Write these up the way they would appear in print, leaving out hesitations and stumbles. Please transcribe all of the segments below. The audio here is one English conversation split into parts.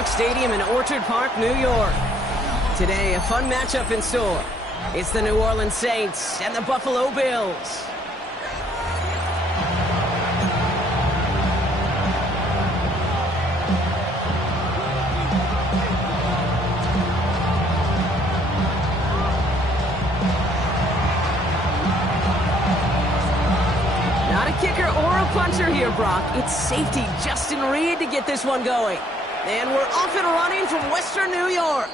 Park Stadium in Orchard Park, New York. Today, a fun matchup in store. It's the New Orleans Saints and the Buffalo Bills. Not a kicker or a puncher here, Brock. It's safety Justin Reed to get this one going. And we're off and running from Western New York.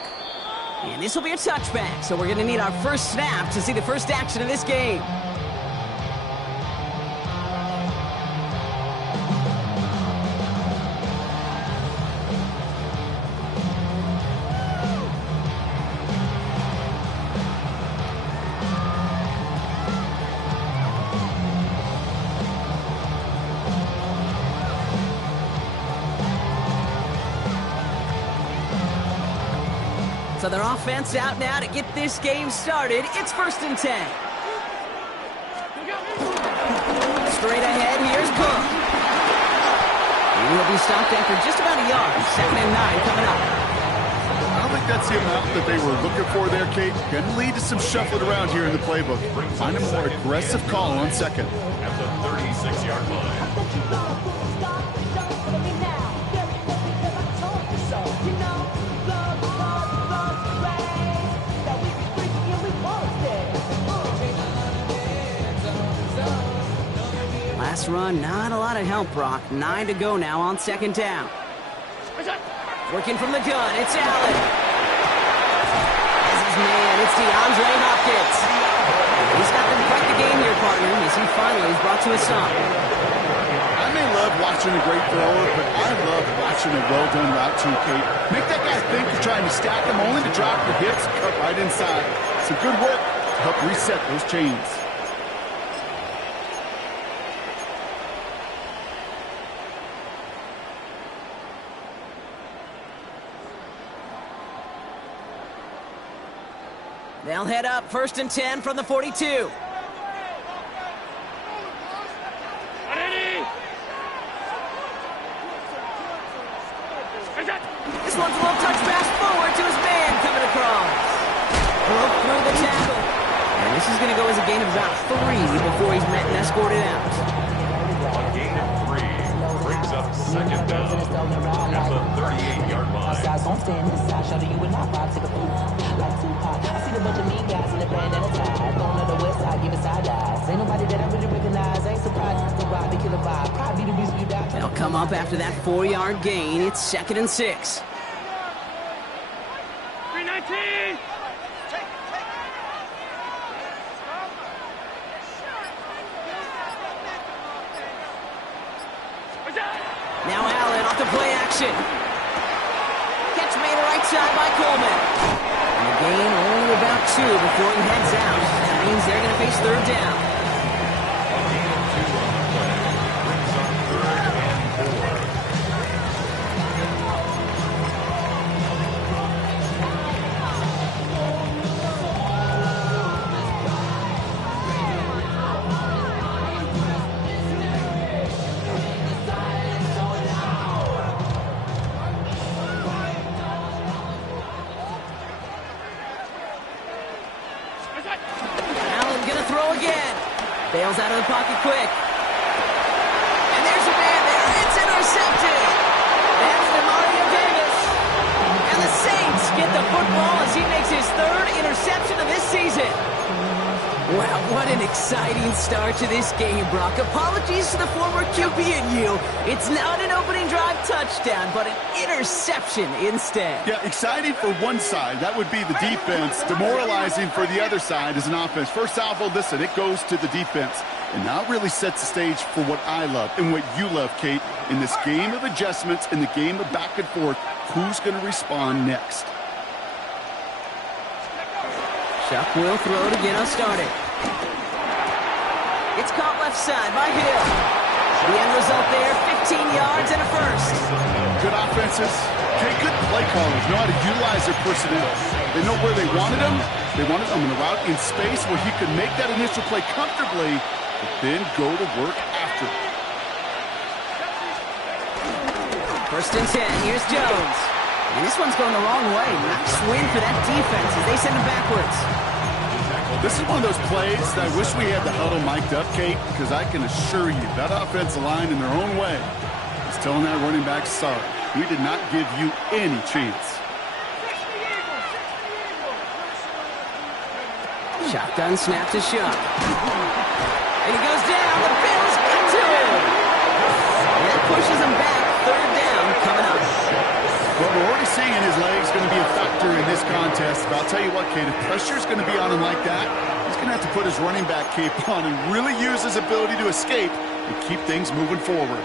And this will be a touchback, so we're going to need our first snap to see the first action of this game. So their offense out now to get this game started. It's 1st and 10. Straight ahead, here's Cook. He will be stopped after just about a yard. 2nd and 9 coming up. I don't think that's the amount that they were looking for there, Kate. Going to lead to some shuffling around here in the playbook. Find a more aggressive call on 2nd. At the 36-yard line. Last run, not a lot of help, Brock. 9 to go now on 2nd down. Working from the gun, it's Allen. As his man, it's DeAndre Hopkins. He's got them quite the game here, partner, as he finally is brought to a stop. I may love watching a great thrower, but I love watching a well-done route too, Kate. Make that guy think you're trying to stack him only to drop the hits, cut right inside. Some good work to help reset those chains. They'll head up 1st and 10 from the 42. This one's a little touch pass forward to his man coming across. Broke through the tackle. And this is going to go as a gain of about 3 before he's met and escorted out. A gain of 3 brings up 2nd down at the 38-yard line. They'll come up after that 4-yard gain. It's 2nd and 6. 319. Now Allen off the play action. Catch made right side by Coleman. And the gain only about 2 before he heads out. That means they're going to face 3rd down. A gain of 2 on the play brings up 3rd and 4. Allen going to throw again. Bails out of the pocket quick. And there's a man there. It's intercepted. That's DeMario Davis. And the Saints get the football as he makes his 3rd interception of this season. Wow, what an exciting start to this game, Brock. Apologies to the former QB and you. It's not an opening drive touchdown, but an interception instead. Yeah, exciting for one side. That would be the defense. Demoralizing for the other side as an offense. First salvo, listen, it goes to the defense. And now it really sets the stage for what I love and what you love, Kate. In this game of adjustments, in the game of back and forth, who's going to respond next? Chuck will throw to get us started. It's caught left side by Hill. The end result there, 15 yards and a first. Good offenses. Okay, good play callers know how to utilize their personnel. They know where they wanted them. They wanted them in a route in space where he could make that initial play comfortably, but then go to work after. 1st and 10, here's Jones. And this one's going the wrong way. Nice win for that defense as they send him backwards. This is one of those plays that I wish we had the huddle mic'd up, Kate, because I can assure you that offensive line in their own way is telling that running back, sorry, we did not give you any chance. Shotgun snap to Shuck. And he goes down. The Bills get to him. And that pushes him back. Third down coming up. Well, we're already seeing his legs going to be a factor in this contest. But I'll tell you what, Kate, if pressure's going to be on him like that, he's going to have to put his running back cape on and really use his ability to escape and keep things moving forward.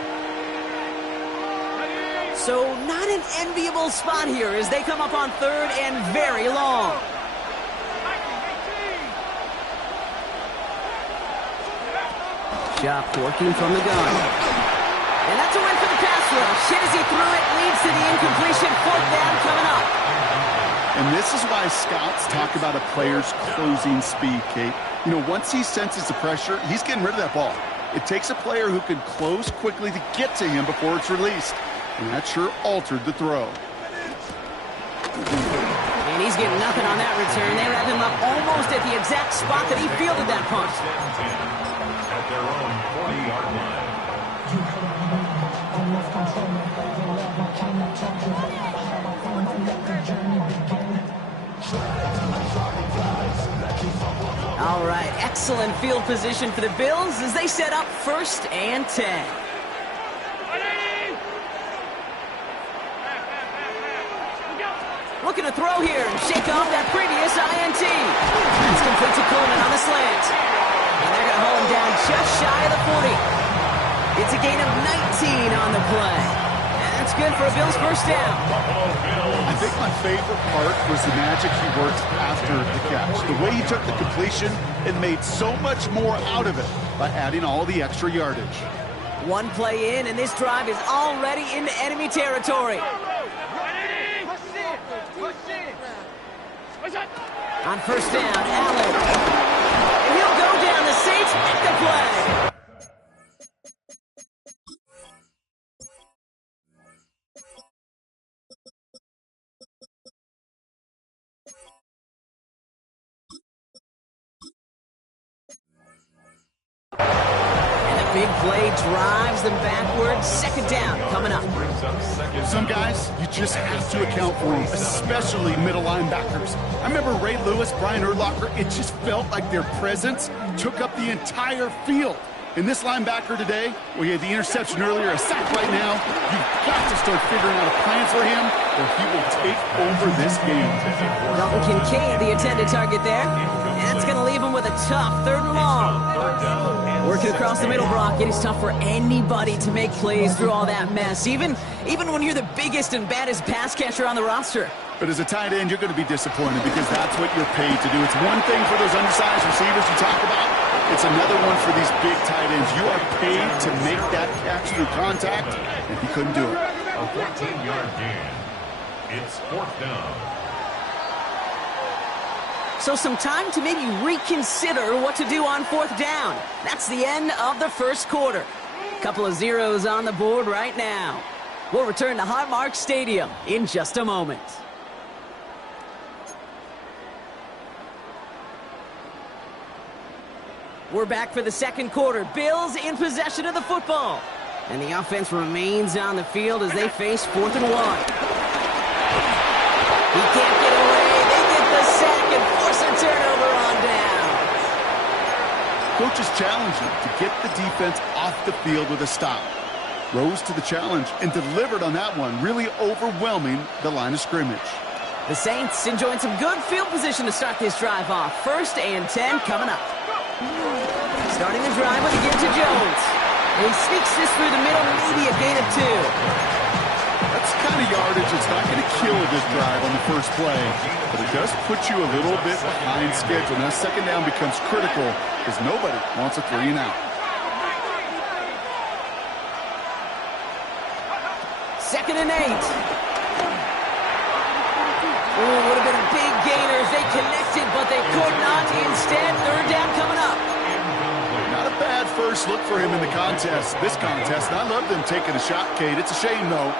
So not an enviable spot here as they come up on third and very long. Shuck working from the gun. And that's a win for the pass rush. Hit as he threw it, leads to the incompletion. Fourth down coming up. And this is why scouts talk about a player's closing speed, Kate. You know, once he senses the pressure, he's getting rid of that ball. It takes a player who can close quickly to get to him before it's released. And that sure altered the throw. And he's getting nothing on that return. They wrap him up almost at the exact spot that he fielded that punt. At their own 40-yard line. All right, excellent field position for the Bills as they set up 1st and 10. Looking to throw here and shake off that previous INT. It's complete to Coleman on the slant. And they're going to haul him down just shy of the 40. It's a gain of 19 on the play. And that's good for a Bills first down. I think my favorite part was the magic he worked after the catch. The way he took the completion and made so much more out of it by adding all the extra yardage. One play in, and this drive is already into enemy territory. On first down, Allen. And he'll go down. The Saints make the play. And the big play drives them backwards. Second down coming up. Some guys, you just have to account for them, especially middle linebackers. I remember Ray Lewis, Brian Urlacher, it just felt like their presence took up the entire field. And this linebacker today, well, he had the interception earlier, a sack right now. You've got to start figuring out a plan for him, or he will take over this game. Dalton Kincaid, the intended target there. And that's going to leave him with a tough 3rd and long. Working across the middle, Brock, it is tough for anybody to make plays through all that mess, even when you're the biggest and baddest pass catcher on the roster. But as a tight end, you're going to be disappointed because that's what you're paid to do. It's one thing for those undersized receivers you talk about. It's another one for these big tight ends. You are paid to make that catch through contact, and he couldn't do it. A 14-yard gain. It's 4th down. So some time to maybe reconsider what to do on 4th down. That's the end of the first quarter. Couple of zeros on the board right now. We'll return to Highmark Stadium in just a moment. We're back for the second quarter. Bills in possession of the football. And the offense remains on the field as they face 4th and 1. He can't get away. They get the sack and force a turnover on down. Coach is challenging to get the defense off the field with a stop. Rose to the challenge and delivered on that one, really overwhelming the line of scrimmage. The Saints enjoying some good field position to start this drive off. 1st and 10 coming up. Starting the drive with a give to Jones. And he sneaks this through the middle, maybe a gain of 2. That's the kind of yardage that's not going to kill this drive on the first play, but it does put you a little bit behind schedule. Now second down becomes critical because nobody wants a 3 and out. Second and 8. Ooh, would have been a big gainer if they connected, but they could not. Instead, 3rd down coming up. Not a bad first look for him in the contest, this contest. And I love them taking a shot, Kate. It's a shame, though.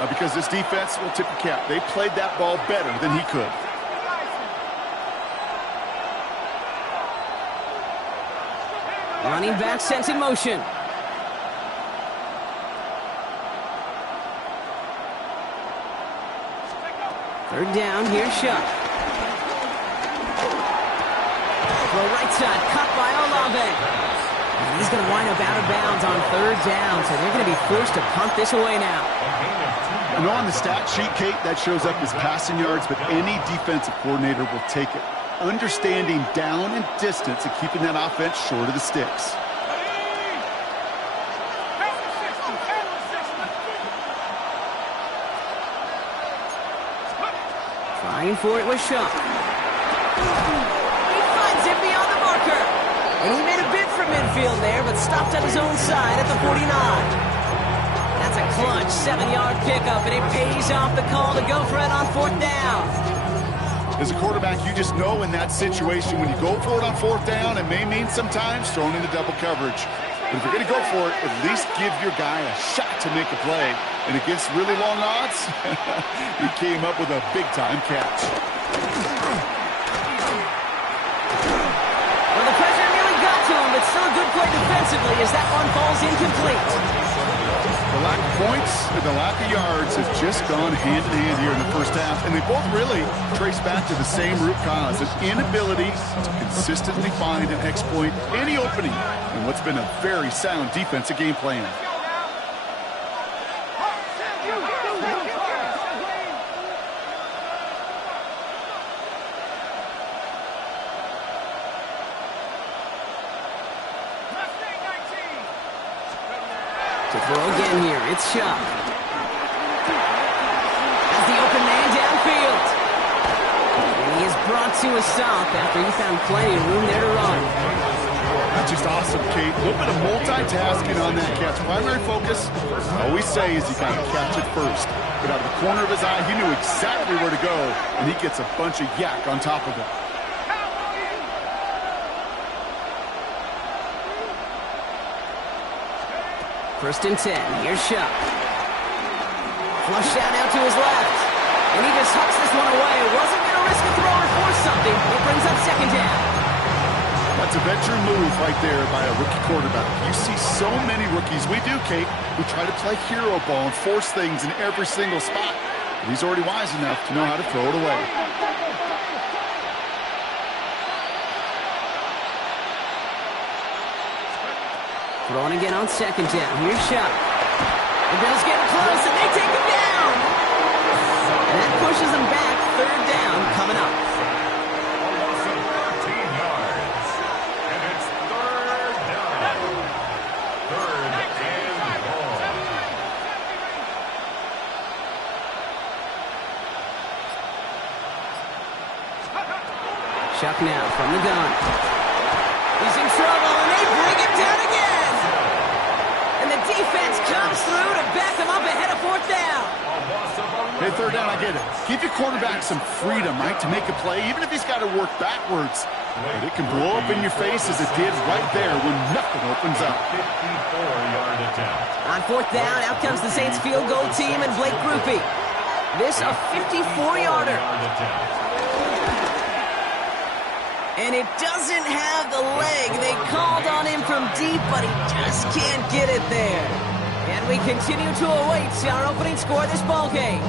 Because this defense will tip your cap. They played that ball better than he could. Running back sent in motion. Third down, here's Shuck. Throw right side, cut by Olave. And he's going to wind up out of bounds on third down, so they're going to be forced to punt this away now. You know, on the stat sheet, Kate, that shows up as passing yards, but any defensive coordinator will take it. Understanding down and distance and keeping that offense short of the sticks. Trying for it with Shuck. He finds it beyond the marker. And he made a bid for midfield there, but stopped at his own side at the 49. That's a clutch 7-yard pickup, and it pays off the call to go for it on fourth down. As a quarterback, you just know in that situation, when you go for it on fourth down, it may mean sometimes throwing into double coverage. But if you're going to go for it, at least give your guy a shot to make a play. And against really long odds, he came up with a big-time catch. Well, the pressure nearly got to him, but still a good play defensively as that one falls incomplete. The lack of points and the lack of yards has just gone hand-in-hand here in the first half, and they both really trace back to the same root cause, an inability to consistently find and exploit any opening in what's been a very sound defensive game plan. To throw again here, it's Shuck. As the open man downfield. And he is brought to a stop after he found plenty of room there to run. That's just awesome, Kate. A little bit of multitasking on that catch. Primary focus, I always say, is you got to catch it first. But out of the corner of his eye, he knew exactly where to go, and he gets a bunch of yak on top of it. First and 10, here's Shuck. Flush down out to his left. And he just hucks this one away. Wasn't going to risk a throw or force something. It brings up second down. That's a veteran move right there by a rookie quarterback. You see so many rookies, we do, Kate, who try to play hero ball and force things in every single spot. But he's already wise enough to know how to throw it away. Throwing again on second down. Here's Shuck. The Bills getting close, and they take him down. And that pushes him back. Third down coming up. 13 yards. And it's third down. Third and long. Shuck now from the gun. He's in trouble, and they bring him down again. And the defense comes through to back him up ahead of fourth down. Hey, third down, I get it. Give your quarterback some freedom, right, to make a play, even if he's got to work backwards. But it can blow up in your face as it did right there when nothing opens up. 54-yard attempt. On fourth down, out comes the Saints field goal team and Blake Grupe. This a 54-yarder. And it doesn't have the leg. They called on him from deep, but he just can't get it there. And we continue to await our opening score of this ballgame.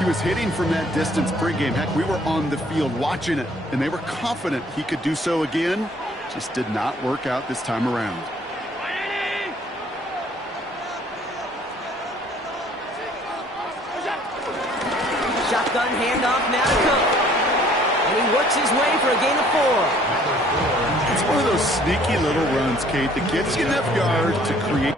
He was hitting from that distance pregame. Heck, we were on the field watching it, and they were confident he could do so again. Just did not work out this time around. Shotgun handoff now to Cook. And he works his way for a gain of 4. It's one of those sneaky little runs, Kate, that gets you enough yards to create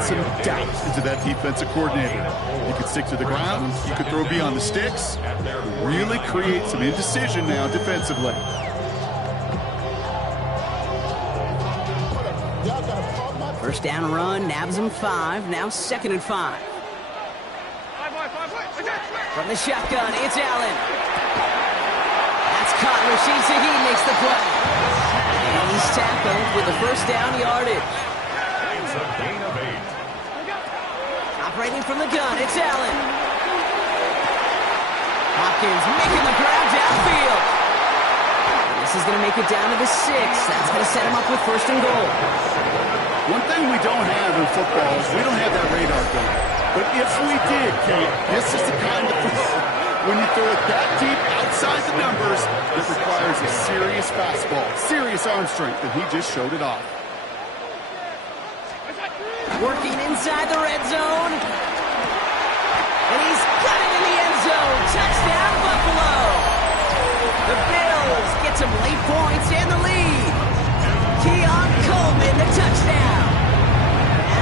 some doubt into that defensive coordinator. You could stick to the ground, you could throw beyond the sticks, really create some indecision now defensively. First down run, nabs him 5, now 2nd and 5. From the shotgun, it's Allen. That's caught, Rashid Shaheed makes the play. And he's tackled with the first down yardage. It's a gain of 8. Operating from the gun, it's Allen. Hopkins making the grab downfield. This is going to make it down to the 6. That's going to set him up with 1st and goal. One thing we don't have in football is we don't have that radar gun. But if we did, Kate, this is the kind of throw, when you throw it that deep outside the numbers, that requires a serious fastball, serious arm strength, and he just showed it off. Working inside the red zone. And he's got it in the end zone. Touchdown, Buffalo. The Bills get some late points and the lead. Keon Coleman, the touchdown.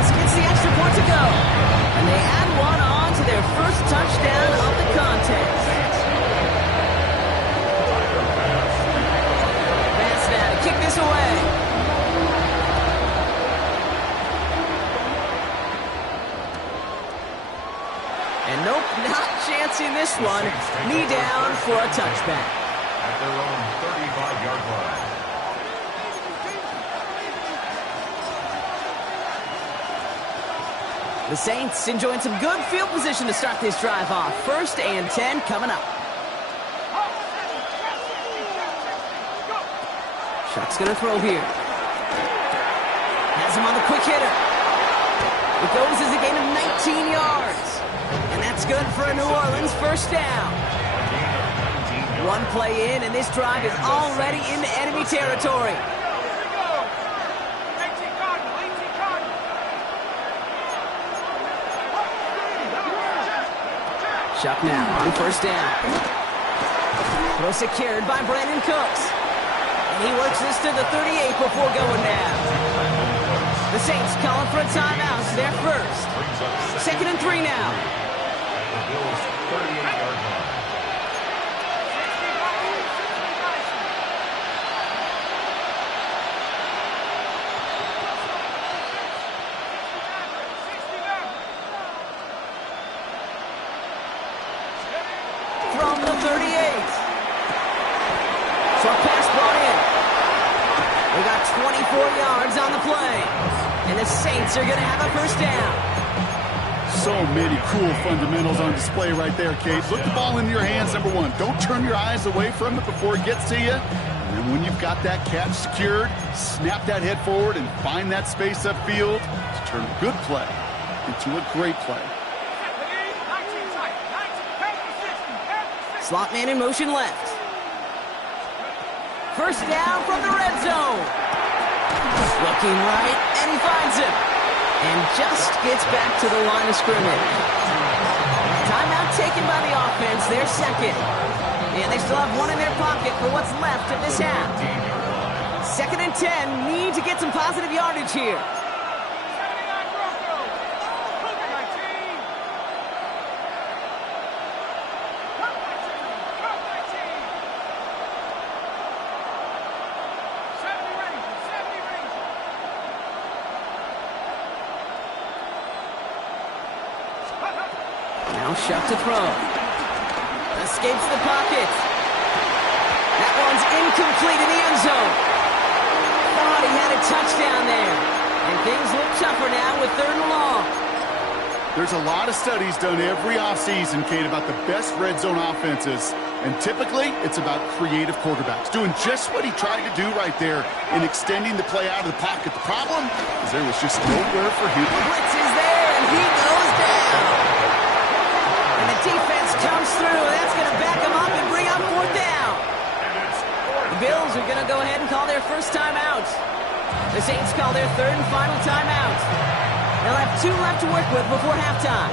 As gets the extra point to go. And they add one on to their first touchdown of the contest. Pass now to kick this away. And nope, not chancing this one. Knee down for a touchback. At their own 35-yard line. The Saints enjoying some good field position to start this drive off. 1st and 10 coming up. Shuck's going to throw here. Has him on the quick hitter. It goes as a gain of 19 yards. And that's good for a New Orleans 1st down. One play in, and this drive is already into enemy territory. Shuck now on 1st down. Throw secured by Brandon Cooks. And he works this to the 38 before going down. The Saints calling for a timeout. They're 1st. 2nd and 3 now. The Bills' 38-yard line. From the 38. Short pass brought in. We got 24 yards on the play. And the Saints are going to have a 1st down. So many cool fundamentals on display right there, Kate. Put the ball into your hands, number 1. Don't turn your eyes away from it before it gets to you. And then when you've got that catch secured, snap that head forward and find that space upfield to turn a good play into a great play. Slot man in motion left. 1st down from the red zone. Looking right, and he finds him. And just gets back to the line of scrimmage. Timeout taken by the offense, their 2nd. And they still have one in their pocket for what's left of this half. 2nd and 10, need to get some positive yardage here. Now Shuck to throw. Escapes the pocket. That one's incomplete in the end zone. Thought he had a touchdown there. And things look tougher now with 3rd and long. There's a lot of studies done every offseason, Kate, about the best red zone offenses. And typically, it's about creative quarterbacks, doing just what he tried to do right there in extending the play out of the pocket. The problem is there was just nowhere for him. The blitz is there, and he goes down. And the defense comes through. That's going to back him up and bring up 4th down. The Bills are going to go ahead and call their 1st timeout. The Saints call their 3rd and final timeout. They'll have 2 left to work with before halftime.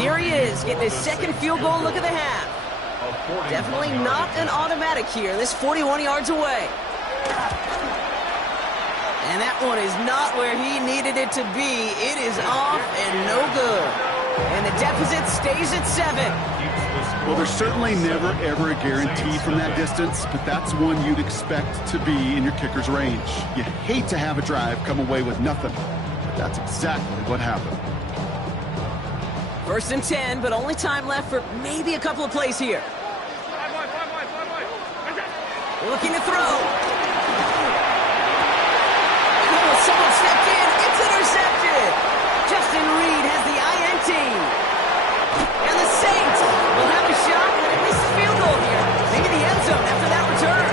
Here he is, getting his second field goal look at the half. Definitely not an automatic here. This 41 yards away. And that one is not where he needed it to be. It is off and no good. And the deficit stays at 7. Well, there's certainly never, ever a guarantee from that distance, but that's one you'd expect to be in your kicker's range. You hate to have a drive come away with nothing, but that's exactly what happened. 1st and 10, but only time left for maybe a couple of plays here. Looking to throw. Oh, someone stepped in. It's intercepted. Justin Reed has the INT. And the Saints will have a shot at at least a field goal here. Maybe the end zone after that return.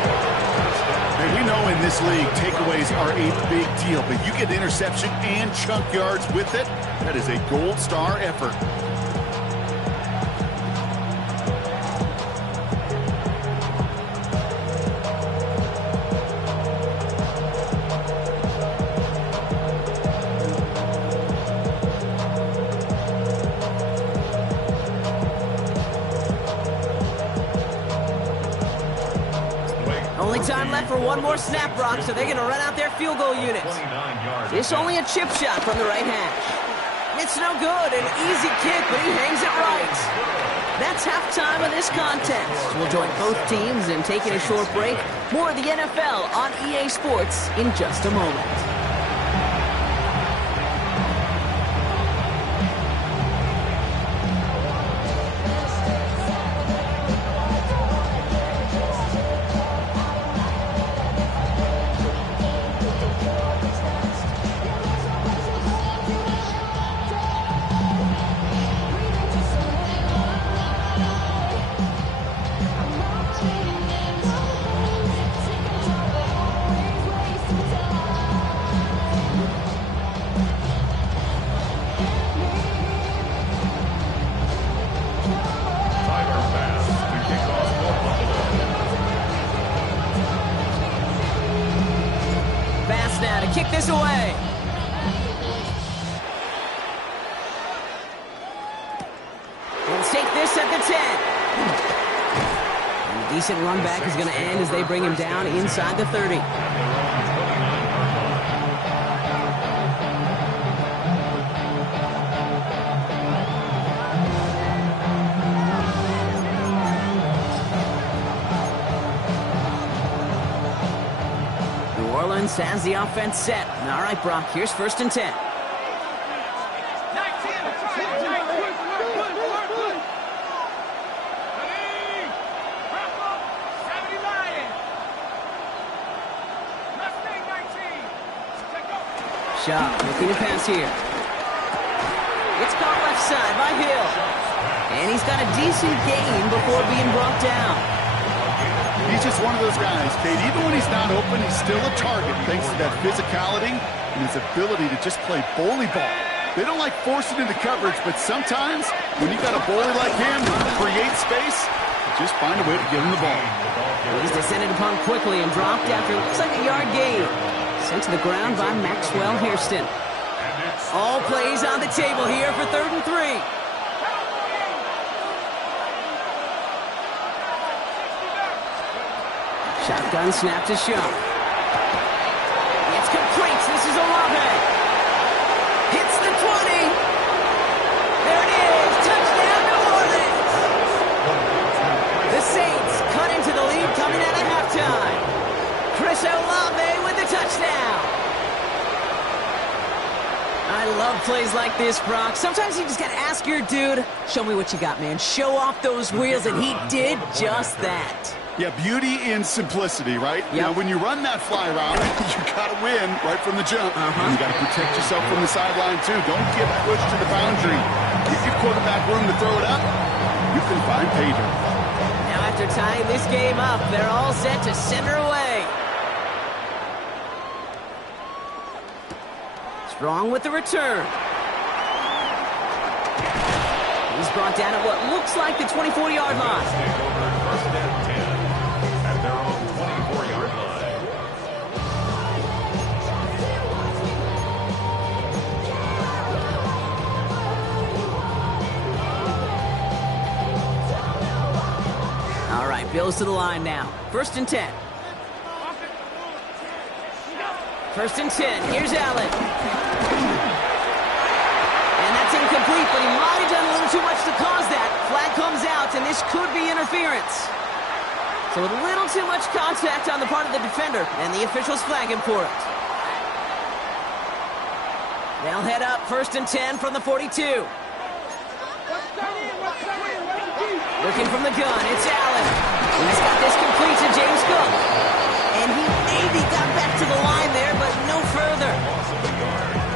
Hey, we know in this league, takeaways are a big deal, but you get interception and chunk yards with it. That is a gold star effort. Time left for one more snap, Brock, so they're going to run out their field goal units. It's only a chip shot from the right hash. It's no good, an easy kick, but he hangs it right. That's halftime of this contest. We'll join both teams in taking a short break. More of the NFL on EA Sports in just a moment. Kick this away. We'll take this at the 10. And a decent run back is going to end as they bring him down inside the 30. Has the offense set. All right, Brock, here's 1st and 10. Shot, looking to pass here. It's caught left side by Hill. And he's got a decent gain before being brought down. He's just one of those guys, Kate. Even when he's not open, he's still a target thanks to that physicality and his ability to just play bully ball. They don't like forcing into coverage, but sometimes when you got a bully like him who can create space, just find a way to give him the ball. He's descended upon quickly and dropped after it looks like a yard gain. Sent to the ground by Maxwell Hairston. All plays on the table here for 3rd and 3. Shotgun snap to Shaw. It's complete. This is Olave. Hits the 20. There it is. Touchdown, New Orleans. The Saints cut into the lead coming out of halftime. Chris Olave with the touchdown. I love plays like this, Brock. Sometimes you just got to ask your dude, show me what you got, man. Show off those wheels, and he did just that. Yeah, beauty in simplicity, right? Yep. Now, when you run that fly route, you got to win right from the jump. You got to protect yourself from the sideline, too. Don't get pushed to the boundary. Give your quarterback room to throw it up. You can find pay dirt. Now, after tying this game up, they're all set to center away. Strong with the return. He's brought down at what looks like the 24-yard line. Bills to the line now. 1st and 10. 1st and 10. Here's Allen. And that's incomplete, but he might have done a little too much to cause that. Flag comes out, and this could be interference. So a little too much contact on the part of the defender, and the officials flag him for it. They'll head up 1st and 10 from the 42. Looking from the gun, it's Allen. He's got this complete to James Cook. And he maybe got back to the line there, but no further.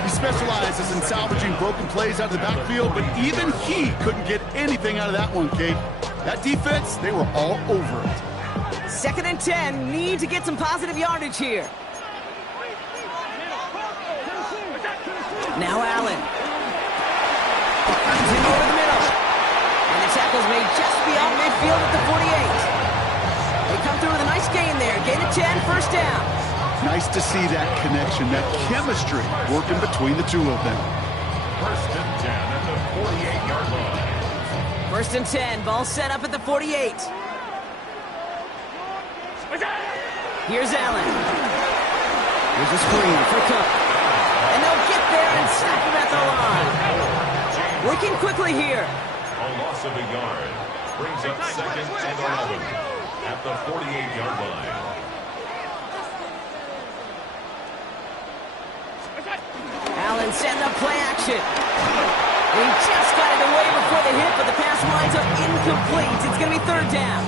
He specializes in salvaging broken plays out of the backfield, but even he couldn't get anything out of that one, Kate. That defense, they were all over it. 2nd and 10, need to get some positive yardage here. Now Allen. He's in over the middle. And the tackle's made just beyond midfield at the 48. They come through with a nice gain there. Gain of 10, 1st down. Nice to see that connection, that chemistry working between the two of them. 1st and 10 at the 48-yard line. 1st and 10, ball set up at the 48. Here's Allen. Here's a screen for Cook. And they'll get there and stop him at the line. Working quickly here. A loss of a yard. Brings up 2nd and 11 at the 48-yard line. Allen setting up play action. He just got it away before the hit, but the pass winds up incomplete. It's going to be 3rd down.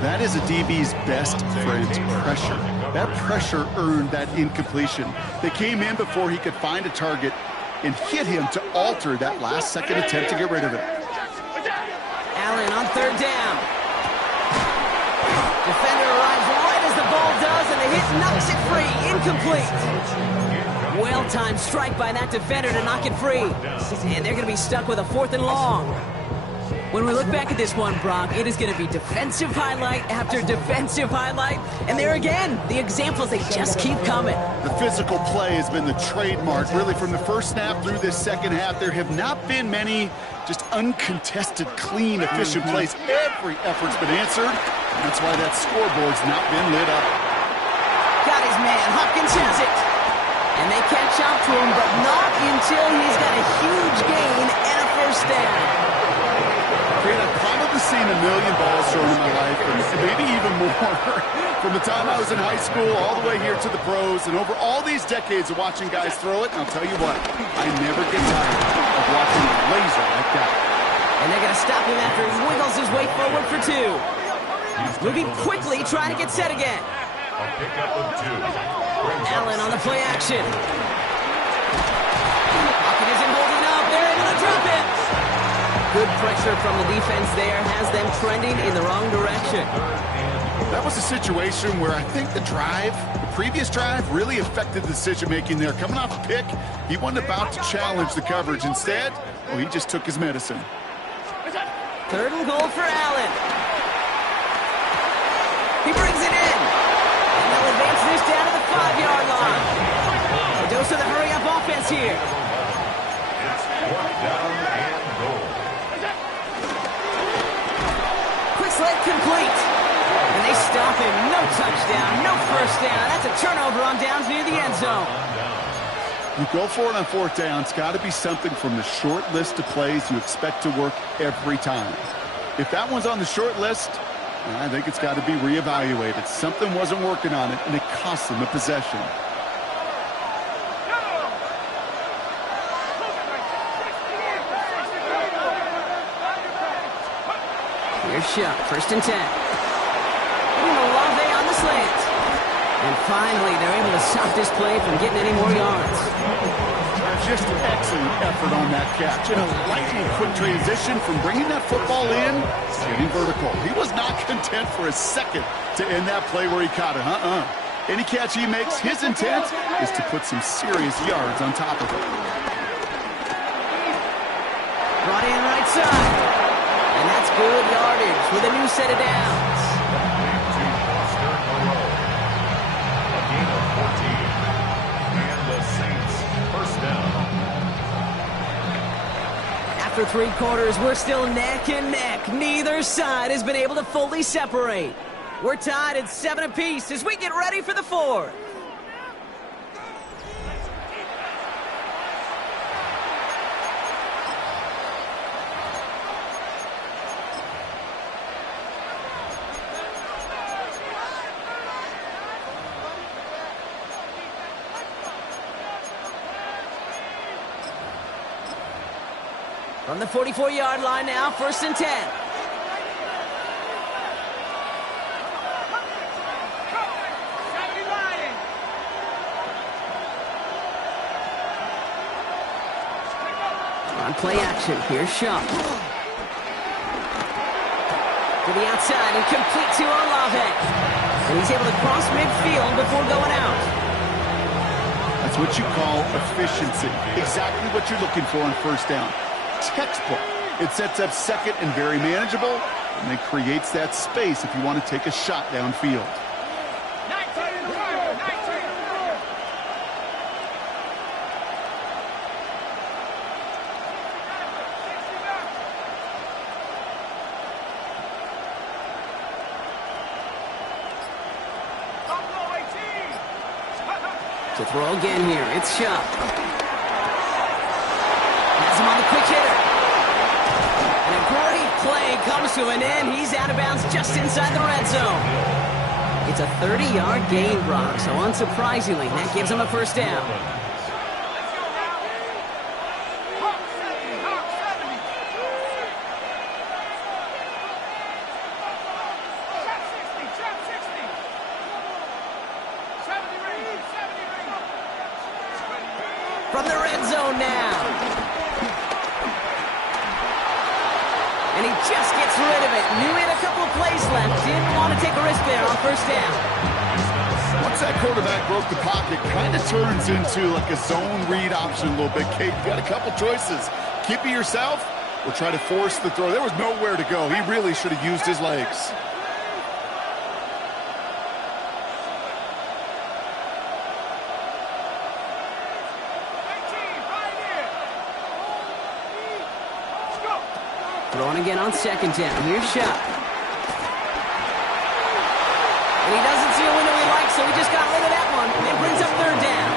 That is a DB's best friend's pressure. That pressure earned that incompletion. They came in before he could find a target and hit him to alter that last-second attempt to get rid of it. Allen on 3rd down. Defender arrives right as the ball does, and the hit knocks it free. Incomplete. Well-timed strike by that defender to knock it free. And they're going to be stuck with a 4th and long. When we look back at this one, Brock, it is going to be defensive highlight after defensive highlight. And there again, the examples, they just keep coming. The physical play has been the trademark, really, from the first snap through this second half. There have not been many just uncontested, clean, efficient plays. Every effort's been answered, and that's why that scoreboard's not been lit up. Got his man. Hopkins has it. And they catch up to him, but not until he's got a huge gain and a 1st down. I've probably seen a million balls thrown in my life, and maybe even more. From the time I was in high school all the way here to the pros, and over all these decades of watching guys throw it, and I'll tell you what, I never get tired of watching a laser like that. And they're going to stop him after he wiggles his way forward for 2. Moving quickly, trying to get set again. A pickup of 2. Allen on the play action. Pocket isn't holding up. They're able to drop it. Good pressure from the defense there has them trending in the wrong direction. That was a situation where I think the previous drive, really affected the decision-making there. Coming off a pick, he wasn't about to challenge the coverage. Instead, well, he just took his medicine. 3rd and goal for Allen. He brings it in. And they'll advance this down to the 5-yard line. A dose of the hurry-up offense here. It's 4th down and goal. Quick sled complete. And they stop him. No touchdown, no 1st down. That's a turnover on downs near the end zone. You go for it on 4th down. It's got to be something from the short list of plays you expect to work every time. If that one's on the short list, I think it's got to be reevaluated. Something wasn't working on it, and it cost them a possession. Here's Shuck, 1st and 10. Olave on the slant. And finally, they're able to stop this play from getting any more yards. Just an excellent effort on that catch. And a lightning quick transition from bringing that football in to getting vertical. He was not content for a second to end that play where he caught it. Any catch he makes, his intent is to put some serious yards on top of it. Brought in right side. And that's good yardage with a new set of downs. A gain of 14. And the Saints 1st down. After After 3 quarters, we're still neck and neck. Neither side has been able to fully separate. We're tied at 7 apiece as we get ready for the 4th. From the 44-yard line now, 1st and 10. On play action, here's Shaw. To the outside and complete to Olave. And he's able to cross midfield before going out. That's what you call efficiency. Exactly what you're looking for on 1st down. Textbook. It sets up 2nd and very manageable, and then creates that space if you want to take a shot downfield. To throw again here, it's Shaw. Has him on the quick hitter. And a great play comes to an end. He's out of bounds just inside the red zone. It's a 30-yard gain, Brock, so unsurprisingly, that gives him a 1st down. From the red zone now. And he just gets rid of it. Knew he had a couple of plays left. Didn't want to take a risk there on 1st down. Once that quarterback broke the pocket, kind of turns into like a zone read option a little bit. Kate, you got a couple choices. Keep it yourself or try to force the throw. There was nowhere to go. He really should have used his legs. Throwing again on 2nd down. Here's Shaw. And he doesn't see a window he likes, so he just got rid of that one. And brings up 3rd down.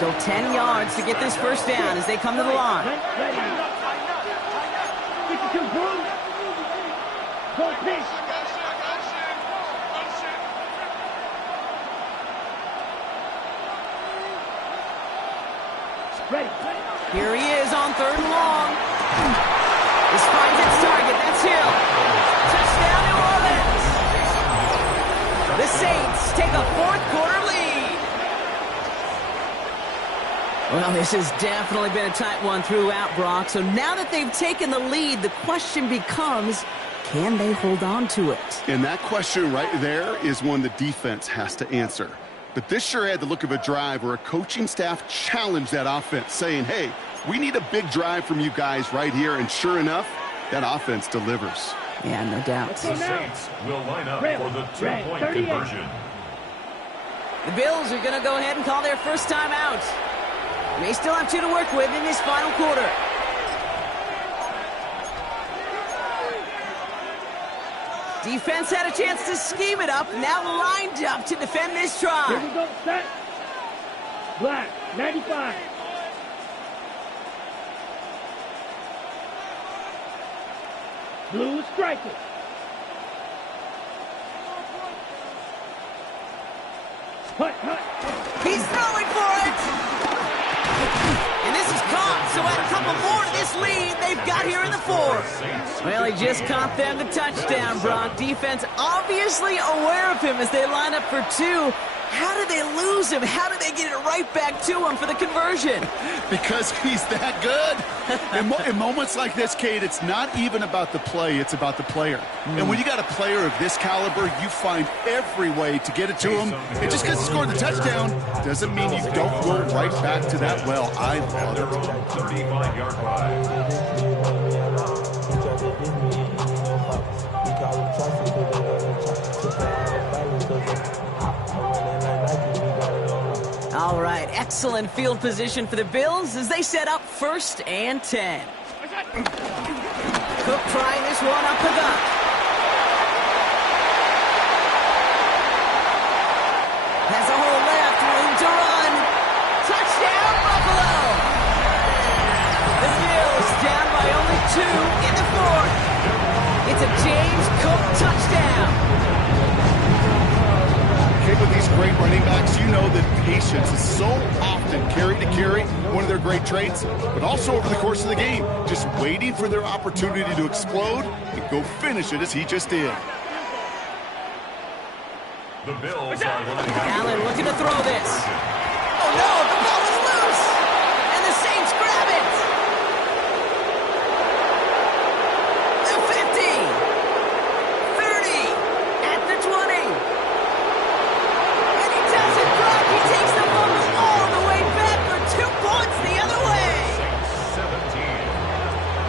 So 10 yards to get this 1st down as they come to the line. Here he is on 3rd and long. This finds its target. That's Hill. Touchdown, New Orleans. The Saints take a 4th quarter lead. Well, this has definitely been a tight one throughout, Brock. So now that they've taken the lead, the question becomes, can they hold on to it? And that question right there is one the defense has to answer. But this sure had the look of a drive where a coaching staff challenged that offense, saying, hey, we need a big drive from you guys right here. And sure enough, that offense delivers. Yeah, no doubt. The Saints will line up for the 2-point conversion. The Bills are going to go ahead and call their 1st time out. They still have 2 to work with in this final quarter. Defense had a chance to scheme it up, now lined up to defend this try. Here we go, set. Black, 95. Blue is striking. Hut, hut. He's throwing for it. And this is caught, so add a couple more to this lead they've got here in the 4th. Well, he just caught them the touchdown, Brock. Defense obviously aware of him as they line up for 2. How did they lose him? How did they get it right back to him for the conversion? Because he's that good. In moments like this, Kate, it's not even about the play, it's about the player. And when you got a player of this caliber, you find every way to get it to him. And just because he scored the touchdown doesn't mean you don't go right back to that well. I love it. 35-yard line. All right. Excellent field position for the Bills as they set up 1st and 10. Cook trying this one up the gut. Has a hole left, room to run. Touchdown, Buffalo! The Bills down by only 2 in the 4th. It's a James Cook touchdown. Okay, with these great running backs, you know that patience is so often carry to carry, one of their great traits, but also over the course of the game, just waiting for their opportunity to explode and go finish it as he just did. The Bills are running out. Allen looking to throw this. Oh no, the ball is loose! And the Saints grab it! The 50! 30! At the 20! And he does it, Brock! He takes the fumble all the way back for 2 points the other way! Saints 17.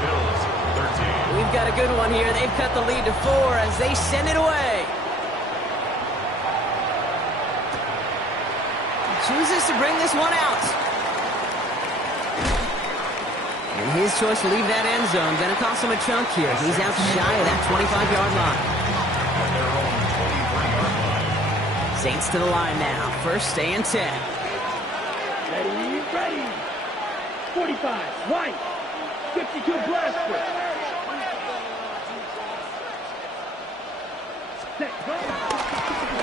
Bills 13. We've got a good one here. They've cut the lead to 4 as they send it away. Chooses to bring this one out. And his choice to leave that end zone going to cost him a chunk here. He's out shy of that 25-yard line. On their own 23-yard line. Saints to the line now. 1st and 10. Ready. 45, White. 52, Blaster.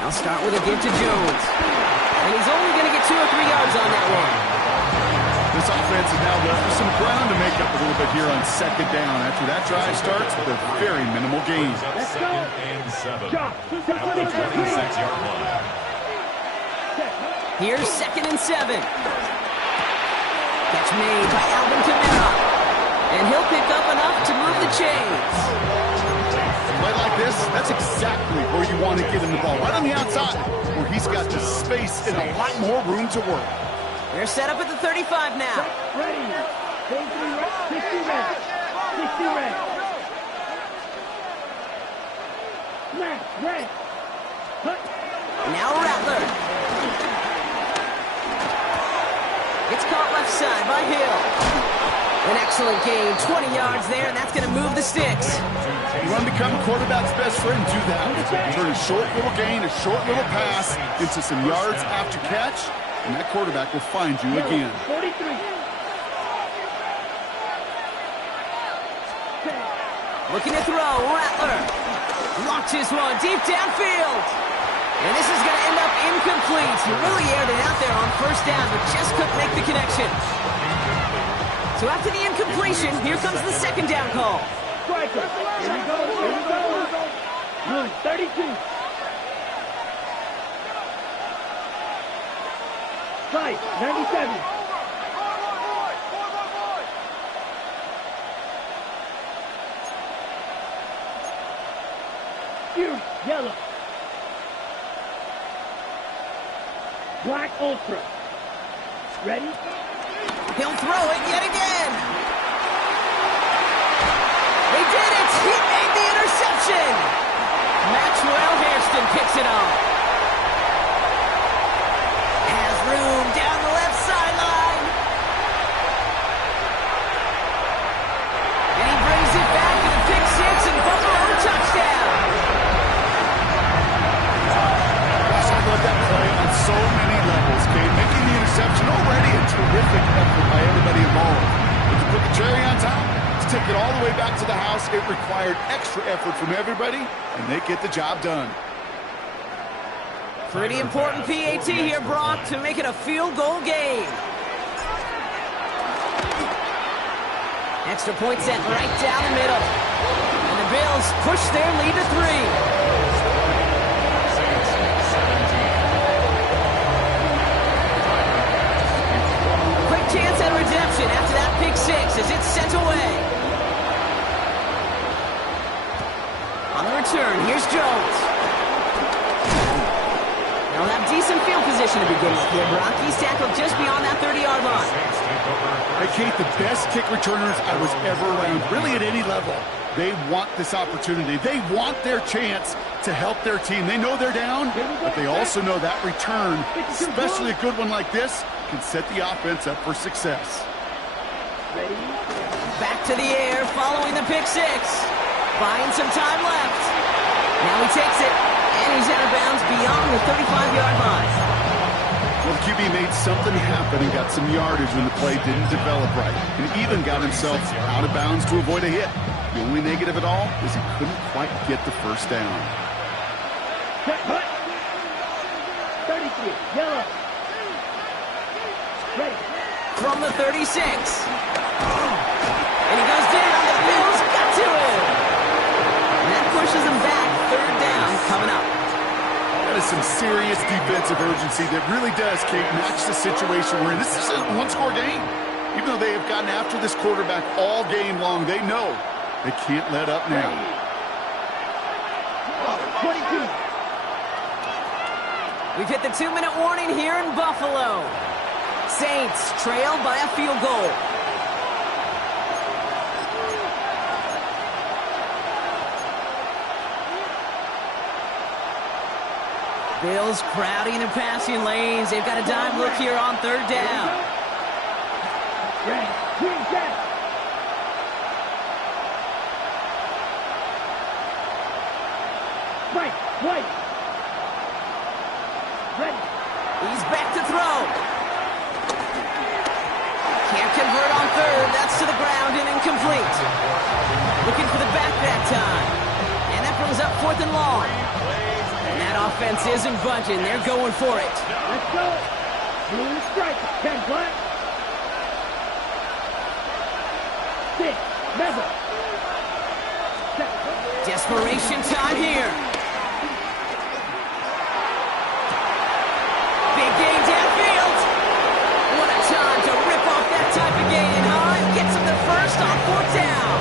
I'll start with a give to Jones. And he's only going to get 2 or 3 yards on that one. This offense is now left with some ground to make up a little bit here on 2nd down. After that drive starts with a very minimal gain. Brings up 2nd and 7. At the 26-yard line. Here's 2nd and 7. Catch made by Alvin Kamara. And he'll pick up enough to move the chains. Play like this, that's exactly where you want to get him the ball. Right on the outside, where he's got the space and a lot more room to work. They're set up at the 35 now. Ready. 60 red. 60 red. Left, red. Now Rattler. It's caught left side by Hill. An excellent gain, 20 yards there, and that's going to move the sticks. You want to become a quarterback's best friend, do that. Turn a short little gain, a short little pass into some yards after catch, and that quarterback will find you again. 43. Looking to throw, Rattler. Launches one deep downfield. And this is going to end up incomplete. He really aired it out there on 1st down, but just couldn't make the connection. So after the incompletion, here comes the 2nd down call. Striker. Here we go. Rule 32. Fight, 97. Fury, yellow. Black Ultra. Ready? He'll throw it yet again. He did it. He made the interception. Maxwell Hairston picks it up. Has room down the left sideline. And he brings it back to the pick 6 and Buffalo touchdown. I love that play on so many levels, Kate. Making the interception already a terrific effort by everybody involved. But to put the cherry on top, to take it all the way back to the house, it required extra effort from everybody, and they get the job done. Pretty important PAT here, Brock, to make it a field goal game. Extra point set right down the middle. And the Bills push their lead to 3. Chance at redemption after that pick 6 as it's sent away. On the return, here's Jones. They'll have decent field position to begin with here. Brock, he's tackled just beyond that 30-yard line. Hey, Kate, the best kick returners I was ever around, really at any level. They want this opportunity. They want their chance to help their team. They know they're down, but they also know that return, especially a good one like this, can set the offense up for success. Ready? Back to the air following the pick six. Buying some time left. Now he takes it, and he's out of bounds beyond the 35-yard line. Well, the QB made something happen and got some yardage when the play didn't develop right, and even got himself out of bounds to avoid a hit. The only negative at all is he couldn't quite get the first down. Set, hut. 33, yellow. Ready. From the 36. And he goes down. The Bills got to him. And that pushes him back. Third down coming up. That is some serious defensive urgency that really does, Kate, match the situation we're in. This is a one-score game. Even though they have gotten after this quarterback all game long, they know they can't let up now. 22. We've hit the 2-minute warning here in Buffalo. Saints trail by a field goal. Bills crowding the passing lanes. They've got a dime look here on third down. Ready. Green jack. Right. White. Ready. He's back to throw. Can't convert on third. That's to the ground and incomplete. Looking for the back that time. And that brings up 4th and long. And that offense isn't budging. They're going for it. Let's go. Blue strike. 10 black. 6. Never. Desperation time here. Big gain downfield. What a time to rip off that type of gain, huh? And gets them the first on 4th down.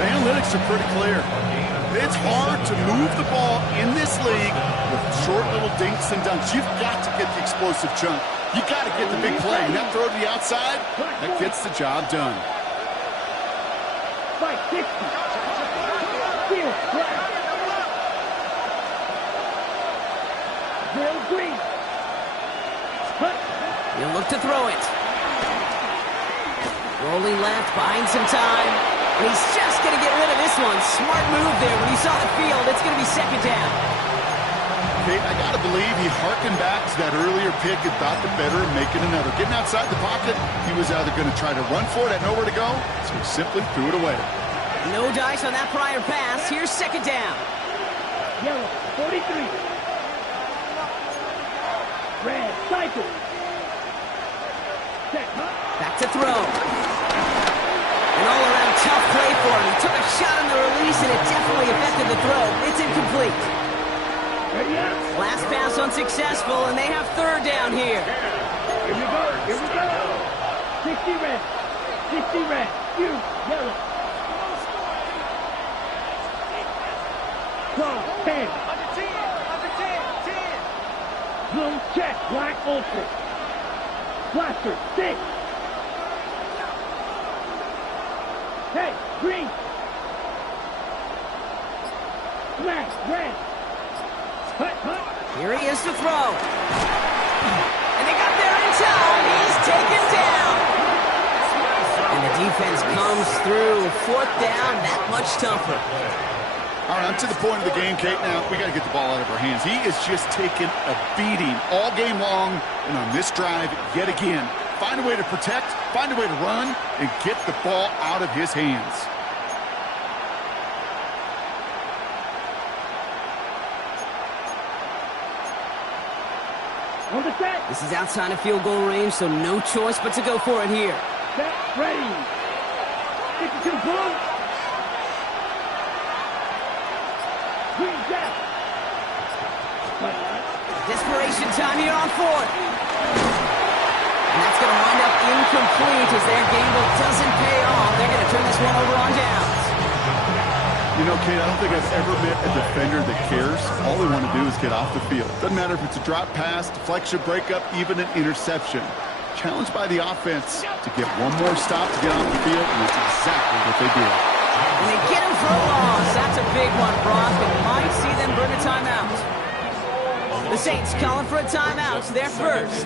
The analytics are pretty clear. It's hard to move the ball in this league with short little dinks and dunks. You've got to get the explosive chunk. You've got to get the big play. And that throw to the outside, that gets the job done. 560. Field black. Bill green. Hut. He'll look to throw it. Rolling left, buying some time. And he's just going to get rid of this one. Smart move there. When he saw the field, it's going to be 2nd down. Kate, I got to believe he harkened back to that earlier pick and thought the better of making another. Getting outside the pocket, he was either going to try to run for it, had nowhere to go, so he simply threw it away. No dice on that prior pass. Here's 2nd down. Yellow. 43. Red. Cycle. Set. Hut. Back to throw. An all-around tough play for him. He took a shot on the release, and it definitely affected the throw. It's incomplete. Ready up. Last pass unsuccessful, and they have 3rd down here. Here we go. Here we go. 60 red. 60 red. You. Yellow. Close. 10. Under 10. Under 10. 10. Blue check. Black ultra. Blaster. 6. Hey, green. Black, red. Hut, hut. Here he is to throw. And they got there in time. He's taken down. And the defense comes through. 4th down, that much tougher. All right, I'm to the point of the game, Kate. Now, we got to get the ball out of our hands. He is just taking a beating all game long, and on this drive, yet again. Find a way to protect, find a way to run, and get the ball out of his hands. On the set. This is outside of field goal range, so no choice but to go for it here. Set. Ready. 52 blue. Green jack. Desperation time here on 4th. And that's going to wind up incomplete as their gamble doesn't pay off. They're going to turn this one over on downs. You know, Kate, I don't think I've ever met a defender that cares. All they want to do is get off the field. Doesn't matter if it's a drop pass, deflection, breakup, even an interception. Challenged by the offense to get one more stop to get off the field, and that's exactly what they did. And they get him for a loss. That's a big one, Brock, and might see them burn a timeout. The Saints calling for a timeout. They're first.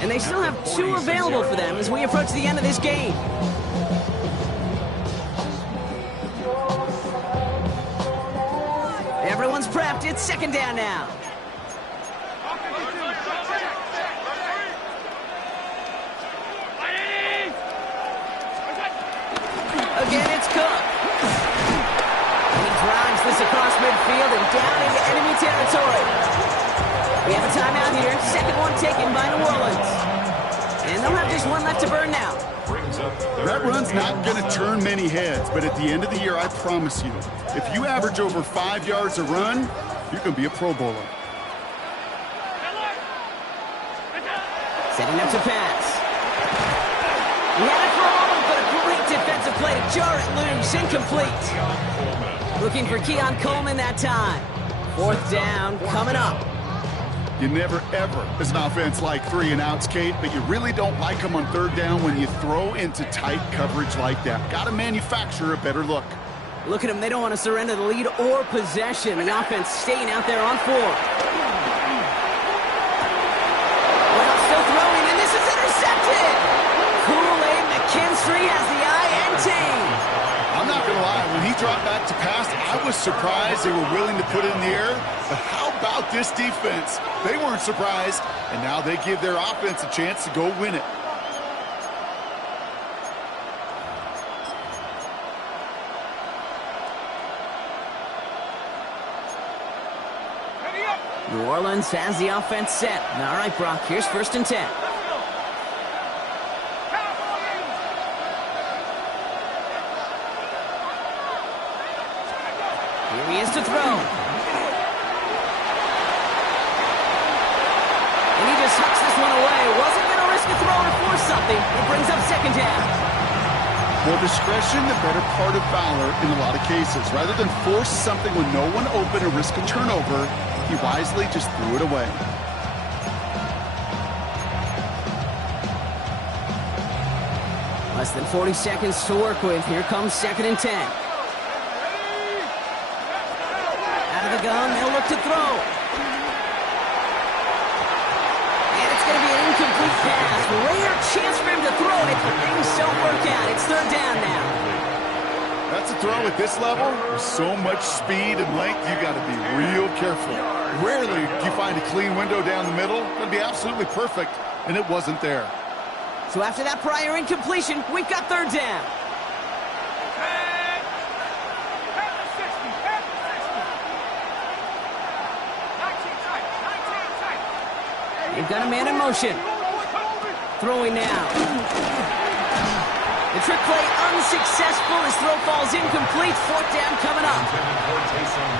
And they still have 2 available for them as we approach the end of this game. Everyone's prepped. It's second down now. Again, it's Cook. And he drives this across midfield and down into enemy territory. We have a timeout here. Second one taken by New Orleans. And they'll have just 1 left to burn now. That run's not going to turn many heads, but at the end of the year, I promise you, if you average over 5 yards a run, you're going to be a Pro Bowler. Setting up to pass. He had it for a moment, but a great defensive play to jar it loose. Incomplete. Looking for Keon Coleman that time. 4th down coming up. You never, ever, as an offense, like 3 and outs, Kate, but you really don't like them on 3rd down when you throw into tight coverage like that. Got to manufacture a better look. Look at them. They don't want to surrender the lead or possession. The offense staying out there on 4. Well, still throwing, and this is intercepted. Kool-Aid McKinstry has the eye and team. I'm not going to lie. When he dropped back to pass, I was surprised they were willing to put it in the air. But how about this defense? They weren't surprised, and now they give their offense a chance to go win it. New Orleans has the offense set. All right, Brock, here's 1st and 10. Here he is to throw. And he just hucks this one away. Wasn't going to risk a throw or force something. It brings up 2nd down. More discretion, the better part of valor in a lot of cases. Rather than force something when no one open or risk a turnover, he wisely just threw it away. Less than 40 seconds to work with. Here comes 2nd and 10. Out of the gun, they'll look to throw. And it's going to be an incomplete pass. Rare chance for him to throw it, but things don't work out. It's 3rd down now. That's a throw at this level. With so much speed and length, you got to be real careful. Rarely do you find a clean window down the middle. It'd be absolutely perfect, and it wasn't there. So after that prior incompletion, we've got 3rd down. They've got a man in motion. Throwing now. The trick play unsuccessful. His throw falls incomplete. 4th down coming up.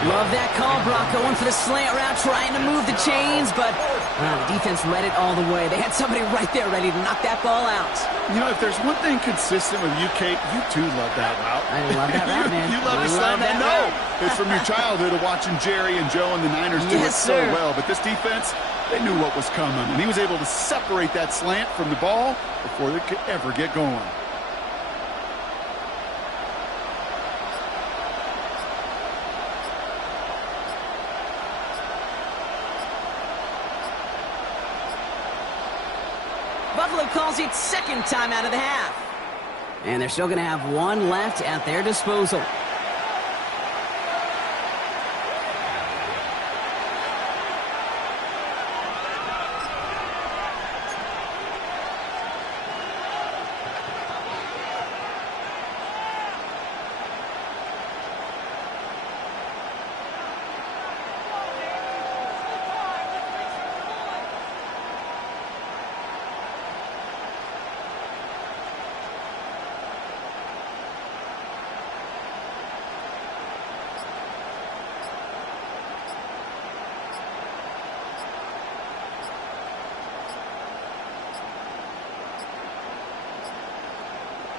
Love that call, Brock. Going for the slant route, trying to move the chains, but the defense read it all the way. They had somebody right there ready to knock that ball out. You know, if there's one thing consistent with you, Kate, you too love that route. I love that route, man. You love to slam that. No, it's from your childhood of watching Jerry and Joe and the Niners do it so well. But this defense, they knew what was coming, and he was able to separate that slant from the ball before they could ever get going. Buffalo calls it 2nd time out of the half. And they're still going to have 1 left at their disposal.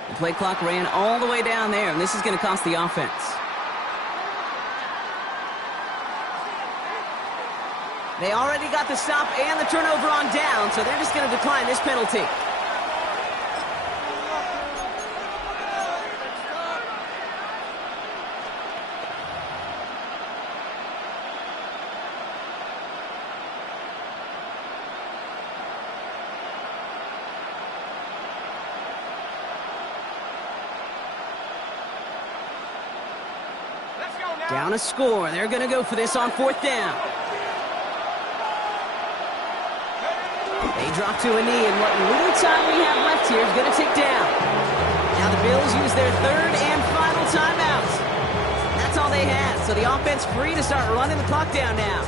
The play clock ran all the way down there, and this is going to cost the offense. They already got the stop and the turnover on down, so they're just going to decline this penalty. Down a score. They're going to go for this on 4th down. They drop to a knee, and what little time we have left here is going to tick down. Now the Bills use their 3rd and final timeout. That's all they had, so the offense free to start running the clock down now.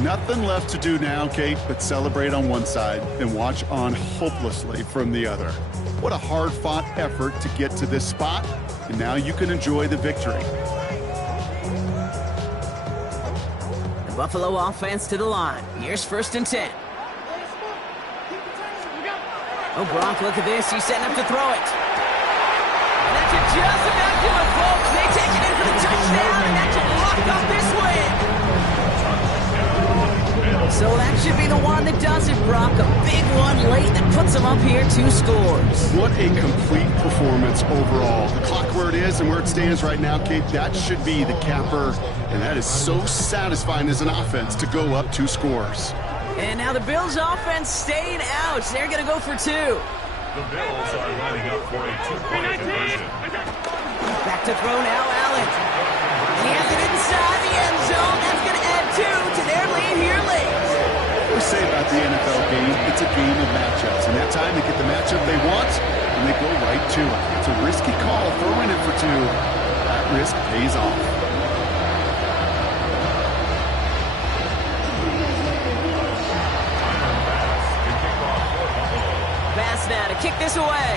Nothing left to do now, Kate, but celebrate on one side and watch on hopelessly from the other. What a hard-fought effort to get to this spot, and now you can enjoy the victory. The Buffalo offense to the line. Here's 1st and 10. Oh, Gronk, look at this. He's setting up to throw it. And that should just about do it, folks. They take it in for the touchdown, and that should lock up this win. So that should be the one that does it, Brock. A big one late that puts them up here 2 scores. What a complete performance overall. The clock where it is and where it stands right now, Kate, that should be the capper. And that is so satisfying as an offense to go up 2 scores. And now the Bills offense staying out. They're going to go for 2. The Bills are lining up for a 2-point conversion. Back to throw now, Allen. And he has it inside the end zone. That's going to add 2 to their lead here late. What we say about the NFL game, it's a game of matchups. And that time they get the matchup they want, and they go right to it. It's a risky call, throwing it for 2. That risk pays off. Now to kick this away.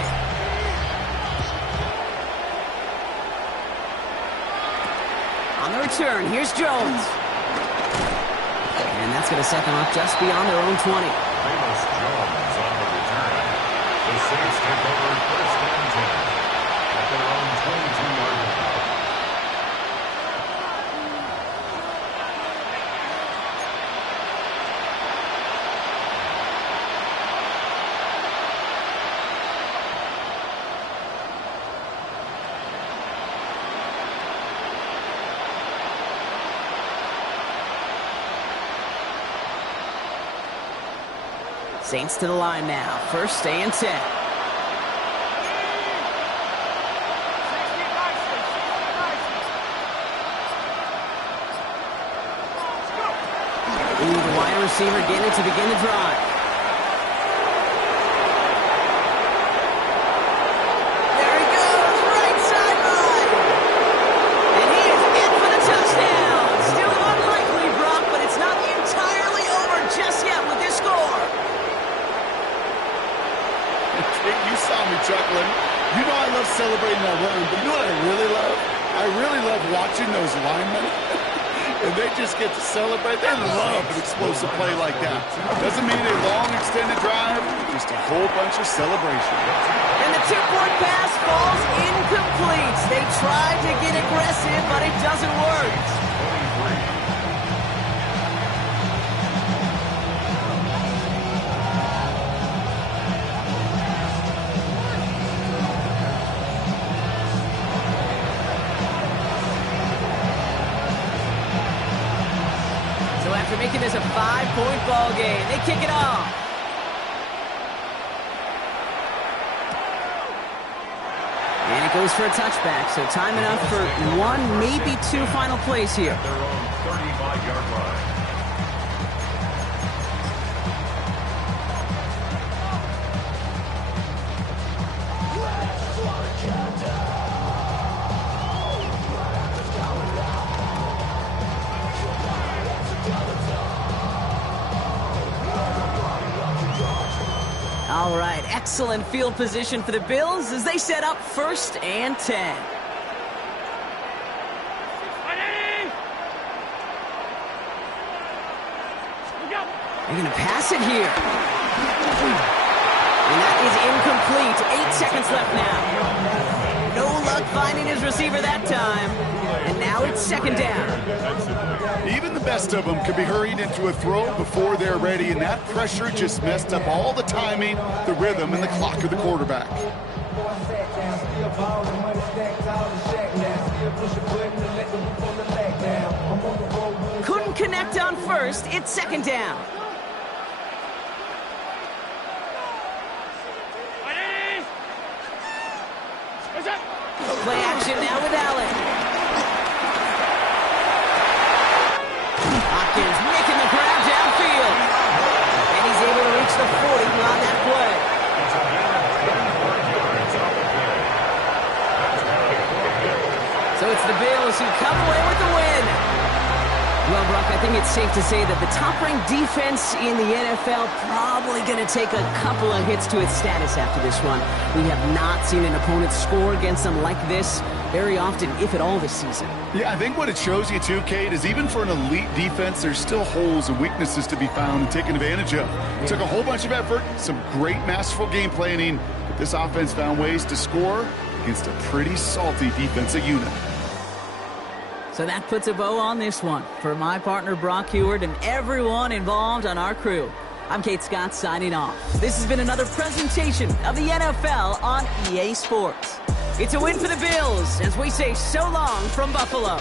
On the return, here's Jones. And that's going to set them up just beyond their own 20. Famous Jones on the return. The Saints take over 1st and 10 at their own 22-yard line. Saints to the line now. 1st and 10. Ooh, the wide receiver getting it to begin the drive. There he goes, right sideline. And he is in for the touchdown. Still unlikely, Brock, but it's not entirely over just yet with this score. You saw me chuckling. You know I love celebrating that run, but you know what I really love? I really love watching those linemen. And they just get to celebrate. They love an explosive play like that. Doesn't mean a long extended drive, just a whole bunch of celebration. And the 2-point pass falls incomplete. They tried to get aggressive, but it doesn't work. After making this a 5-point ball game, they kick it off. And it goes for a touchback, so time enough for 1, maybe 2 final plays here. Their own 35-yard line. All right, excellent field position for the Bills as they set up 1st and 10. They're going to pass it here. And that is incomplete. 8 seconds left now. No luck finding his receiver that time. And now it's 2nd down. Even the best of them can be hurried into a throw before they're ready, and that pressure just messed up all the timing, the rhythm, and the clock of the quarterback. Couldn't connect on 1st. It's 2nd down. Play action now with Allen. So it's the Bills who come away with the win. Well, Brock, I think it's safe to say that the top-ranked defense in the NFL probably going to take a couple of hits to its status after this one. We have not seen an opponent score against them like this very often, if at all, this season. Yeah, I think what it shows you too, Kate, is even for an elite defense, there's still holes and weaknesses to be found and taken advantage of. It took a whole bunch of effort, some great masterful game planning, but this offense found ways to score against a pretty salty defensive unit. So that puts a bow on this one. For my partner, Brock Heward, and everyone involved on our crew, I'm Kate Scott signing off. This has been another presentation of the NFL on EA Sports. It's a win for the Bills as we say so long from Buffalo.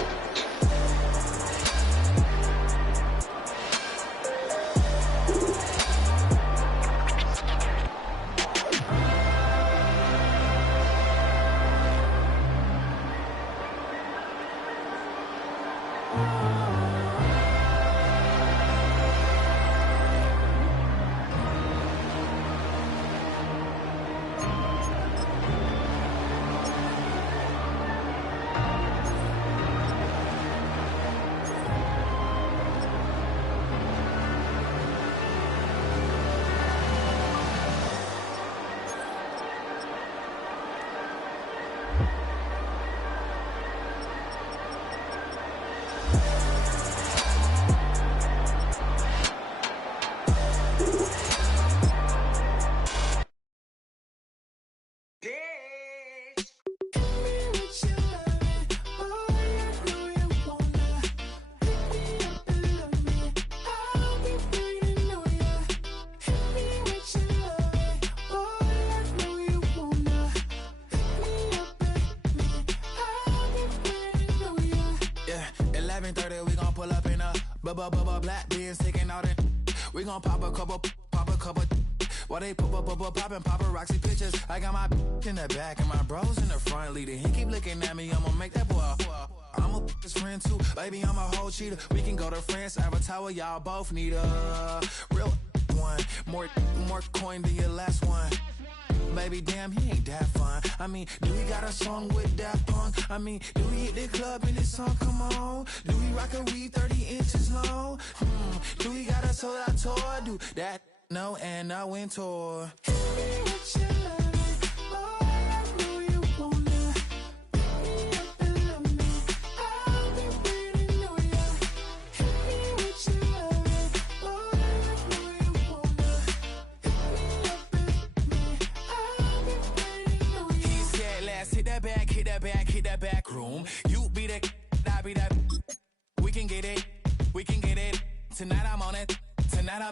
Black beans taking out it. We gon' pop a couple. While they poppin' paparazzi pictures. I got my in the back and my bros in the front leading. He keep looking at me, I'ma make that boy. I'm a his friend too, baby, I'm a whole cheater. We can go to France, Avatar, y'all both need a real one. More coin than your last one. Baby, damn, he ain't that fun. I mean, do he got a song with that punk? I mean, do he hit the club in this song? Come on. Do he rock a weed 30 inches long? Do he got a sold out tour? Do that? No, and I went tour. Hit that back room. You be the, I be that. We can get it. Tonight I'm on it. Tonight I'm